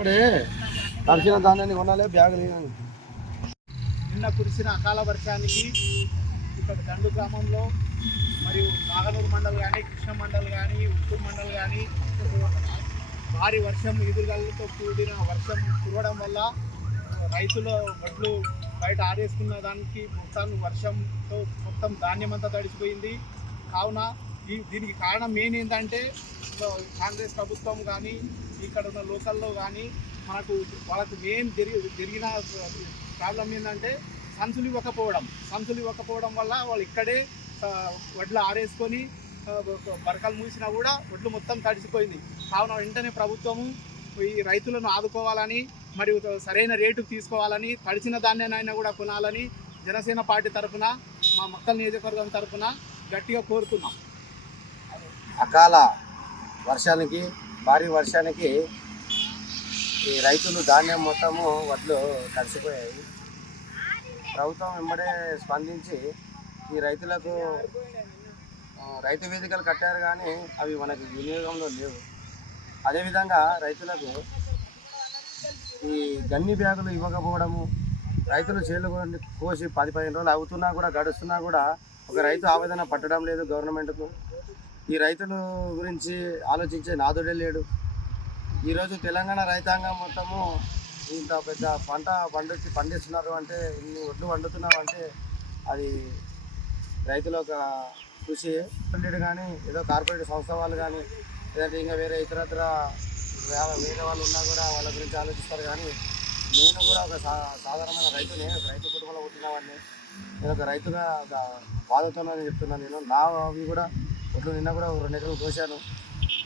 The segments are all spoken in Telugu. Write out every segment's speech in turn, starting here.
తడిసిన ధాన్యాన్ని కొనాలి బ్యాగులు. నిన్న కురిసిన అకాల వర్షానికి ఇక్కడ దండు గ్రామంలో మరియు నాగనూరు మండల్ కానీ, కృష్ణ మండల్ కానీ, ఉత్తూరు మండల్ కానీ భారీ వర్షం, ఎదురుగాలతో కూడిన వర్షం కురవడం వల్ల రైతుల వడ్లు బయట ఆరేసుకున్న దానికి మొత్తం వర్షంతో మొత్తం ధాన్యం అంతా తడిసిపోయింది. కావున దీనికి కారణం మెయిన్ ఏంటంటే కాంగ్రెస్ ప్రభుత్వం కానీ ఇక్కడ ఉన్న లోకల్లో కానీ వాళ్ళకు మెయిన్ జరిగిన ప్రాబ్లం ఏంటంటే సంచులు ఇవ్వకపోవడం వల్ల వాళ్ళు ఇక్కడే వడ్లు ఆరేసుకొని బరకలు మూసినా కూడా వడ్లు మొత్తం తడిసిపోయింది. కావున వెంటనే ప్రభుత్వము ఈ రైతులను ఆదుకోవాలని మరియు సరైన రేటుకు తీసుకోవాలని, తడిసిన ధాన్యాన్ని కూడా కొనాలని జనసేన పార్టీ తరఫున, మా మక్కల్ నియోజకవర్గం తరఫున గట్టిగా కోరుతున్నాం. అకాల వర్షానికి, భారీ వర్షానికి ఈ రైతులు ధాన్యం మొత్తము వడ్లు తడిసిపోయాయి. ప్రభుత్వం వెంబడే స్పందించి ఈ రైతులకు రైతు వేదికలు కట్టారు, కానీ అవి మనకి వినియోగంలో లేవు. అదేవిధంగా రైతులకు ఈ గన్ని బ్యాగులు ఇవ్వకపోవడము, రైతులు చేలు కోసి 10-15 రోజులు అవుతున్నా కూడా, గడుస్తున్నా కూడా ఒక రైతు ఆవేదన పట్టడం లేదు గవర్నమెంట్కు. ఈ రైతుల గురించి ఆలోచించే నాదుడే లేడు. ఈరోజు తెలంగాణ రైతాంగం మొత్తము ఇంత పెద్ద పంట పండిస్తున్నారు అంటే, ఇన్ని ఒడ్లు వండుతున్నారు అంటే అది రైతుల ఒక కృషి. కానీ ఏదో కార్పొరేట్ సంస్థ వాళ్ళు కానీ, లేదంటే ఇంకా వేరే ఇతరత్ర వేరే వాళ్ళు ఉన్నా కూడా వాళ్ళ గురించి ఆలోచిస్తారు. కానీ నేను కూడా ఒక సాధారణమైన రైతుని, రైతు కుటుంబంలో పుట్టినవాడిని. నేను ఒక రైతుగా ఒక బాధతోనే చెప్తున్నాను. నేను అవి కూడా ఒడ్లు నిన్న కూడా 2 ఎకరాలు కోసాను.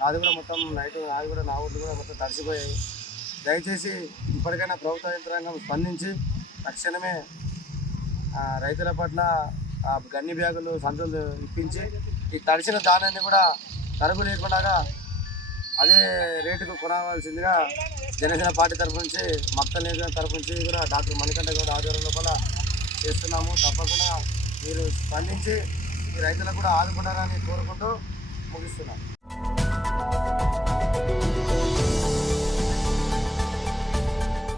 నాది కూడా మొత్తం నాది కూడా నా ఒడ్లు కూడా మొత్తం తడిసిపోయాయి. దయచేసి ఇప్పటికైనా ప్రభుత్వ యంత్రాంగం స్పందించి తక్షణమే రైతుల పట్ల గన్ని బ్యాగులు, సంచులు ఇప్పించి ఈ తడిసిన ధాన్యాన్ని కూడా తరుగు లేకుండా అదే రేటుకు కొనవలసిందిగా జనసేన పార్టీ తరఫు నుంచి, మక్కల్ నియోజకవర్గం తరఫు నుంచి కూడా డాక్టర్ మణికంఠ గౌడ్ ఆధ్వర్యం లోపల చేస్తున్నాము. తప్పకుండా మీరు స్పందించి ఈ రైతులకు కూడా ఆదుకుంటారని కోరుకుంటూ ముగిస్తున్నాం.